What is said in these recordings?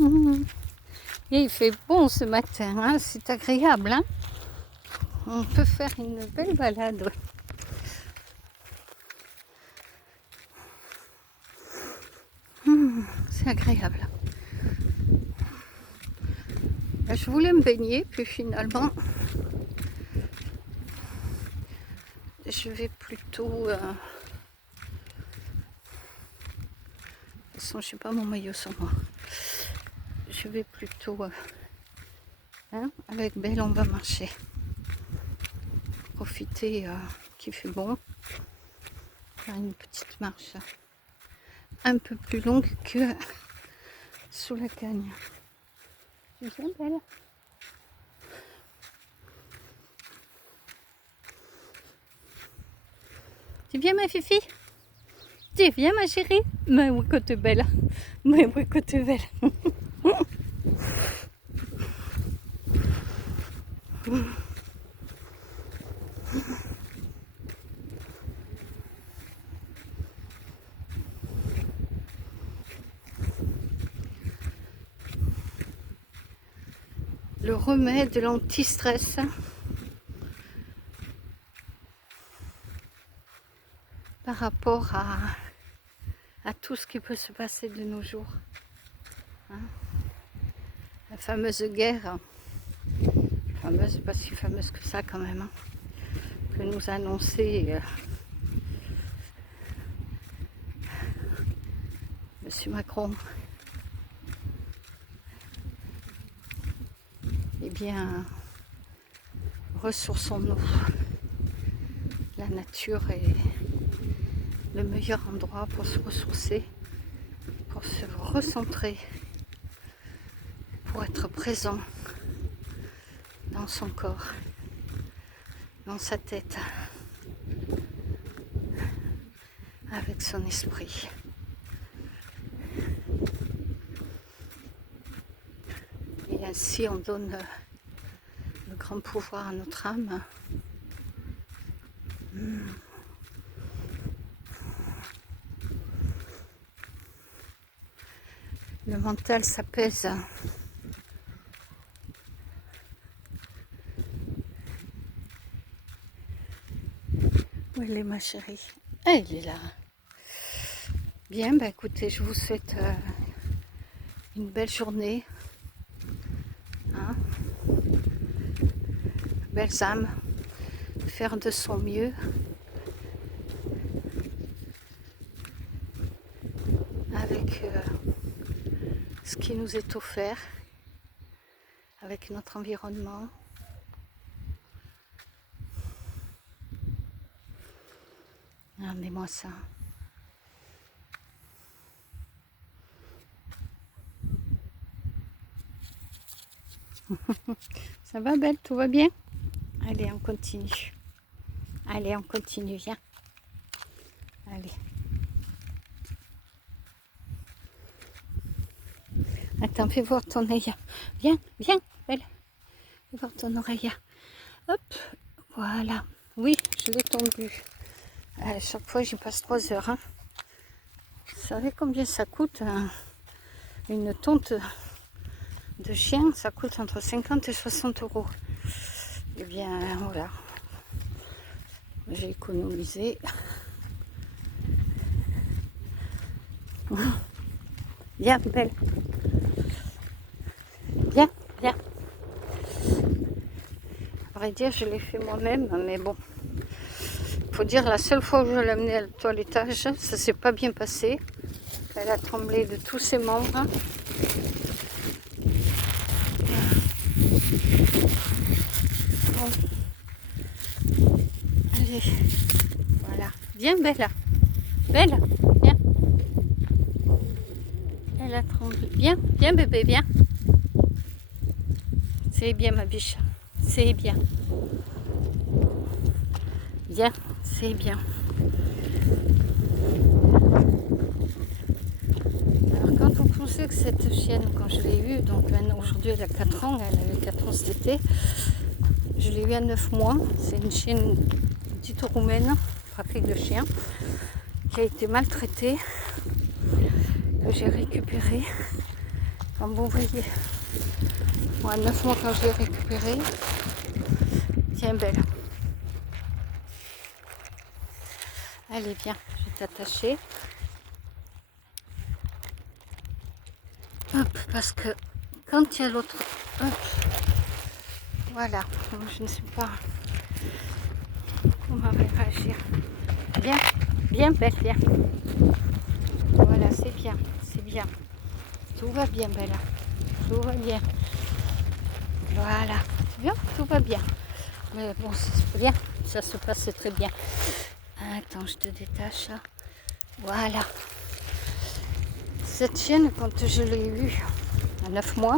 Et il fait bon ce matin, hein, c'est agréable. Hein, on peut faire une belle balade. C'est agréable. Je voulais me baigner, puis finalement, je vais plutôt... de toute façon, je n'ai pas mon maillot sur moi. Je vais plutôt... avec Belle, on va marcher. Profiter qu'il fait bon. Faire une petite marche un peu plus longue que sous la cagne. Tu viens, Belle? Tu viens, ma fifi? Tu viens, ma chérie? Mais oui, que t'es belle. Mais oui, que t'es belle. Le remède de l'anti-stress. Par rapport à tout ce qui peut se passer de nos jours. Hein, la fameuse guerre, fameuse, pas si fameuse que ça quand même, hein, que nous a annoncé M. Macron. Eh bien, ressourçons-nous. La nature est le meilleur endroit pour se ressourcer, pour se recentrer, pour être présent dans son corps, dans sa tête, avec son esprit. Et ainsi on donne le grand pouvoir à notre âme. Le mental s'apaise. Où elle est, ma chérie? Elle est là. Bien, bah écoutez, je vous souhaite une belle journée. Hein, belles âmes. Faire de son mieux. Avec ce qui nous est offert, avec notre environnement. Regardez-moi ça. Ça va, Belle? Tout va bien? Allez, on continue. Allez, on continue, viens. Allez. Attends, fais voir ton œil. Viens, viens, Belle. Fais voir ton oreille. Hop, voilà. Oui, je l'ai tondu. À chaque fois, j'y passe 3 heures. Hein. Vous savez combien ça coûte une tonte de chien? Ça coûte entre 50 et 60 euros. Eh bien, voilà. J'ai économisé. Viens, Belle. Viens, viens. À vrai dire, je l'ai fait moi-même, mais bon. Faut dire, la seule fois où je l'ai amenée à le toilettage, ça s'est pas bien passé. Elle a tremblé de tous ses membres. Bon. Allez, voilà. Viens, Belle. Belle, viens. Elle a tremblé. Viens, viens, bébé, viens. C'est bien, ma biche. C'est bien. Viens, c'est bien. Alors, quand on pensait que cette chienne, quand je l'ai eue, donc maintenant aujourd'hui elle a 4 ans, elle a eu 4 ans cet été, je l'ai eue à 9 mois. C'est une chienne petite roumaine, trafic de chiens, qui a été maltraitée, que j'ai récupérée Comme vous voyez, moi, à 9 mois quand je l'ai récupérée, tiens belle. Allez, viens, je vais t'attacher. Hop, parce que quand il y a l'autre... Hop, voilà, je ne sais pas comment elle va réagir. Bien, bien belle, bien. Voilà, c'est bien, c'est bien. Tout va bien, belle. Tout va bien. Voilà, bien, tout va bien. Mais bon, c'est bien, ça se passe très bien. Attends, je te détache. Voilà. Cette chienne, quand je l'ai eue à 9 mois,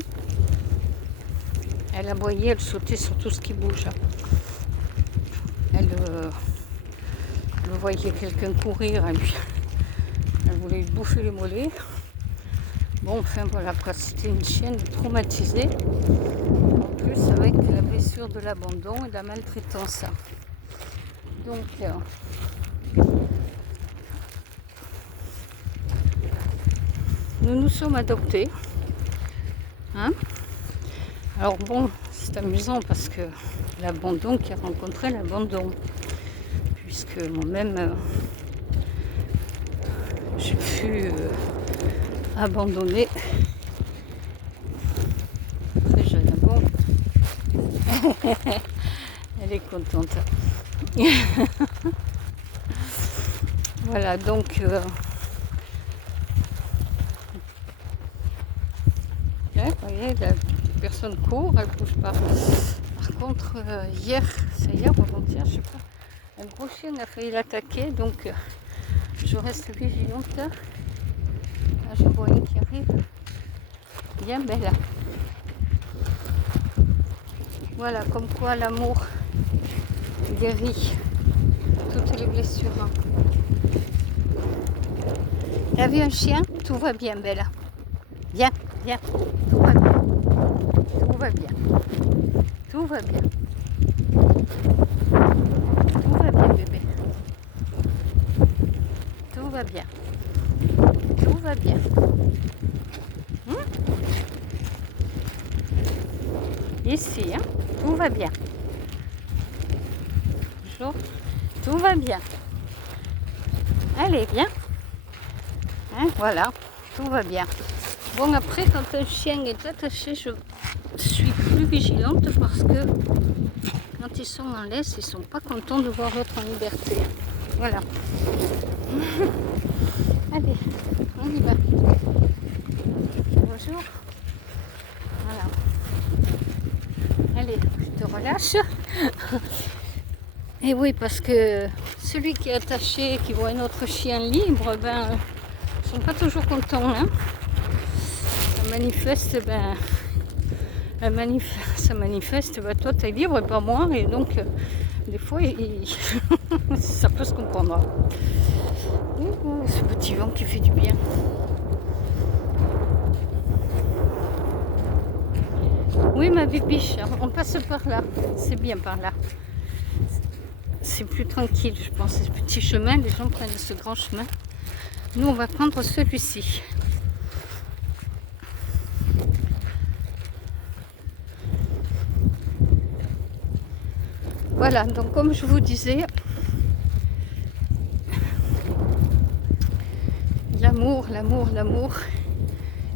elle aboyait, elle sautait sur tout ce qui bouge. Elle voyait quelqu'un courir, elle voulait lui bouffer les mollets. Bon, enfin voilà, quoi, c'était une chienne traumatisée. En plus, avec la blessure de l'abandon et de la maltraitance. Donc, nous nous sommes adoptés. Hein? Alors bon, c'est amusant parce que l'abandon qui a rencontré l'abandon. Puisque moi-même, je fus abandonnée très jeune. Bon, elle est contente. Voilà, donc vous voyez, la personne court, elle bouge pas. Par contre, hier ou avant-hier, je sais pas, un gros chien a failli l'attaquer, donc je reste vigilante. Là, je vois une qui arrive, bien belle. Voilà, comme quoi l'amour guérit toutes les blessures. T'as vu un chien? Tout va bien, belle. Viens, viens, tout va bien. Tout va bien. Tout va bien. Tout va bien, bébé. Tout va bien. Tout va bien. Ici, hein, tout va bien. Bonjour. Tout va bien. Allez, viens. Hein, voilà, tout va bien. Bon, après, quand un chien est attaché, je suis plus vigilante parce que quand ils sont en laisse, ils sont pas contents de voir l'autre en liberté. Voilà. Allez, on y va. Bonjour. Voilà. Allez, je te relâche. Et oui, parce que celui qui est attaché, qui voit un autre chien libre, ben, ils sont pas toujours contents. Hein. Ça manifeste, ça manifeste, ben, toi tu es libre et pas moi, et donc des fois, ça peut se comprendre. Ce petit vent qui fait du bien. Oui, ma bibiche, on passe par là, c'est bien par là. C'est plus tranquille, je pense, ce petit chemin, les gens prennent ce grand chemin. Nous, on va prendre celui-ci. Voilà, donc comme je vous disais, l'amour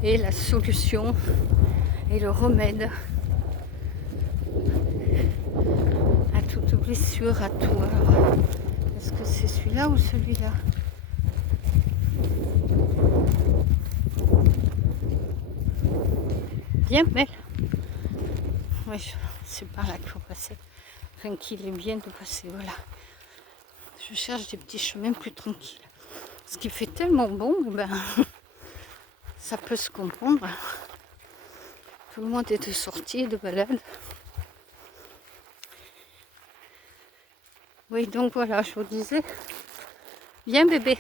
est la solution et le remède à toute blessure, à tout. Alors, est-ce que c'est celui-là ou celui-là? Bien belle. Oui, c'est par là qu'il faut passer. Enfin, qu'il est bien de passer, voilà. Je cherche des petits chemins plus tranquilles. Ce qui fait tellement bon, ben, ça peut se comprendre. Tout le monde est de sortie, de balade. Oui, donc voilà, je vous disais, viens bébé.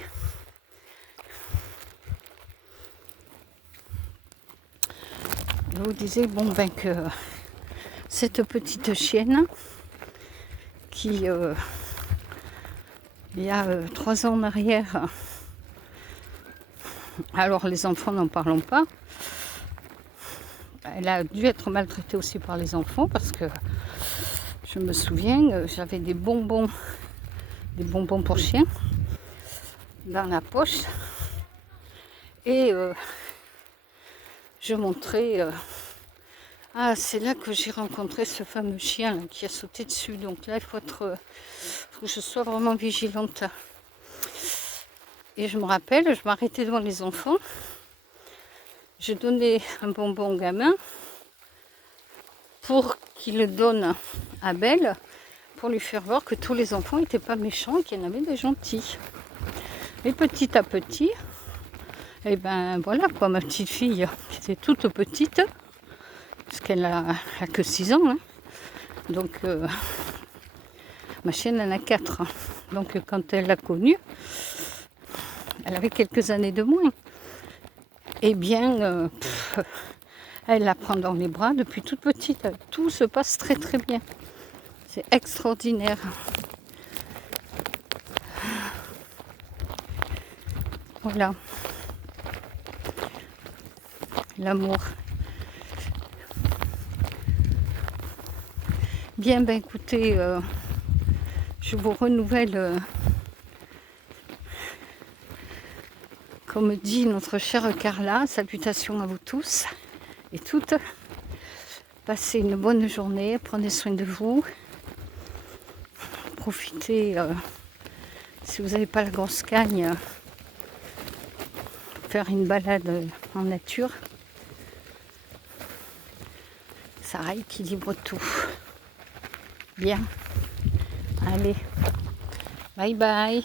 Je vous disais, bon, ben que cette petite chienne qui, il y a 3 ans en arrière, alors les enfants n'en parlons pas, Elle a dû être maltraitée aussi par les enfants parce que je me souviens, j'avais des bonbons pour chien dans la poche et je montrais c'est là que j'ai rencontré ce fameux chien là, qui a sauté dessus. Donc là, il faut que je sois vraiment vigilante. Et je me rappelle, je m'arrêtais devant les enfants. Je donnais un bonbon au gamin pour qu'il le donne à Belle, pour lui faire voir que tous les enfants n'étaient pas méchants et qu'il y en avait des gentils. Et petit à petit, et ben voilà quoi, ma petite fille qui était toute petite, parce qu'elle a que 6 ans, hein. Donc ma chienne en a 4. Donc quand elle l'a connue, elle avait quelques années de moins. Eh bien, elle la prend dans les bras depuis toute petite. Tout se passe très très bien. C'est extraordinaire. Voilà. L'amour. Bien, ben écoutez, je vous renouvelle, comme dit notre chère Carla, salutations à vous tous et toutes. Passez une bonne journée, prenez soin de vous. Profitez, si vous n'avez pas la grosse cagne, faire une balade en nature. Ça rééquilibre tout. Bien. Allez. Bye bye.